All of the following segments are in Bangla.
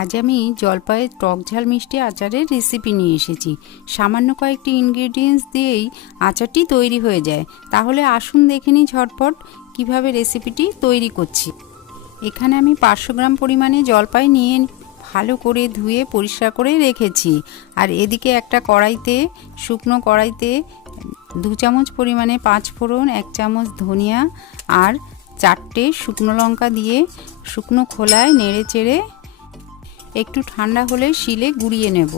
আজ আমি জলপাইয়ের টক ঝাল মিষ্টি আচারের রেসিপি নিয়ে এসেছি। সামান্য কয়েকটি ইনগ্রেডিয়েন্টস দিয়েই আচারটি তৈরি হয়ে যায়। তাহলে আসুন দেখে নিই ঝটপট কিভাবে রেসিপিটি তৈরি করছি। এখানে আমি 500 গ্রাম পরিমাণে জলপাই নিয়ে ভালো করে ধুয়ে পরিষ্কার করে রেখেছি। আর এদিকে একটা কড়াইতে, শুকনো কড়াইতে 2 চামচ পরিমাণে 5 ফোড়ন, 1 চামচ ধনিয়া আর 4টে শুকনো লঙ্কা দিয়ে শুকনো খোলায় নেড়ে চেড়ে একটু ঠান্ডা হলে শিলে গুঁড়িয়ে নেব।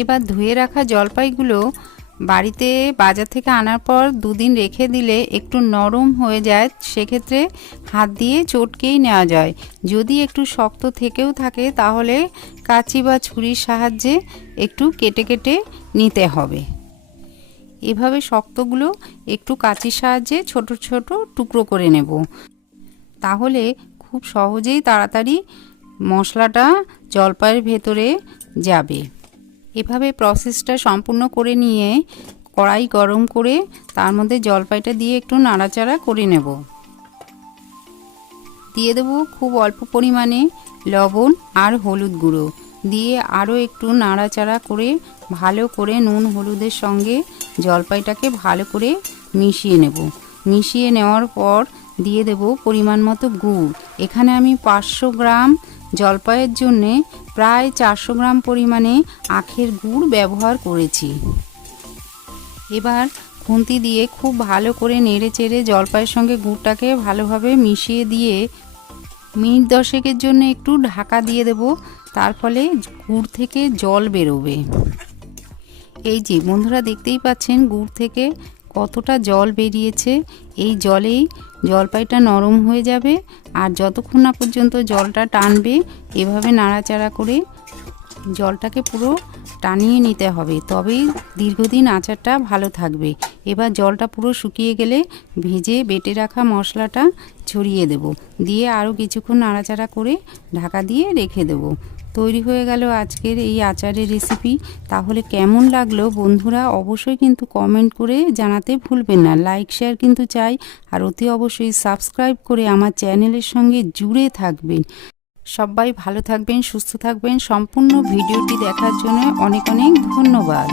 এবার ধুয়ে রাখা জলপাইগুলো বাড়িতে বাজার থেকে আনার পর 2 দিন রেখে দিলে একটু নরম হয়ে যায়। সেক্ষেত্রে হাত দিয়ে চটকেই নেওয়া যায়। যদি একটু শক্ত থেকেও থাকে তাহলে কাঁচি বা ছুরির সাহায্যে একটু কেটে কেটে নিতে হবে। এভাবে শক্তগুলো একটু কাঁচির সাহায্যে ছোট ছোট টুকরো করে নেব। তাহলে খুব সহজেই তাড়াতাড়ি মশলাটা জলপাইয়ের ভেতরে যাবে। এভাবে প্রসেসটা সম্পূর্ণ করে নিয়ে কড়াই গরম করে তার মধ্যে জলপাইটা দিয়ে একটু নাড়াচাড়া করে নেব। দিয়ে দেব খুব অল্প পরিমাণে লবণ আর হলুদ গুঁড়ো, দিয়ে আরও একটু নাড়াচাড়া করে ভালো করে নুন হলুদের সঙ্গে জলপাইটাকে ভালো করে মিশিয়ে নেব। মিশিয়ে নেওয়ার পর দিয়ে দেব পরিমাণ মতো গুড়। এখানে আমি 500 গ্রাম জলপাইয়ের জন্যে প্রায় 400 গ্রাম পরিমাণে আখের গুড় ব্যবহার করেছি। এবার খুন্তি দিয়ে খুব ভালো করে নেড়ে চেড়ে জলপাইয়ের সঙ্গে গুড়টাকে ভালোভাবে মিশিয়ে দিয়ে মিনিট 10 জন্য একটু ঢাকা দিয়ে দেব। তার ফলে গুড় থেকে জল বেরোবে। এই যে বন্ধুরা দেখতেই পাচ্ছেন গুড় থেকে কতটা জল বেরিয়েছে। এই জলেই জলপাইটা নরম হয়ে যাবে। আর যতক্ষণ না পর্যন্ত জলটা টানবে এভাবে নাড়াচাড়া করে জলটাকে পুরো টানিয়ে নিতে হবে, তবেই দীর্ঘদিন আচারটা ভালো থাকবে। এবার জলটা পুরো শুকিয়ে গেলে ভেজে বেটে রাখা মশলাটা ছড়িয়ে দেব। দিয়ে আরও কিছুক্ষণ নাড়াচাড়া করে ঢাকা দিয়ে রেখে দেব। তৈরি হয়ে গেল আজকের এই আচারের রেসিপি। তাহলে কেমন লাগলো বন্ধুরা অবশ্যই কিন্তু কমেন্ট করে জানাতে ভুলবেন না। লাইক শেয়ার কিন্তু চাই, আর অতি অবশ্যই সাবস্ক্রাইব করে আমার চ্যানেলের সঙ্গে জুড়ে থাকবেন। সবাই ভালো থাকবেন, সুস্থ থাকবেন। সম্পূর্ণ ভিডিওটি দেখার জন্য অনেক অনেক ধন্যবাদ।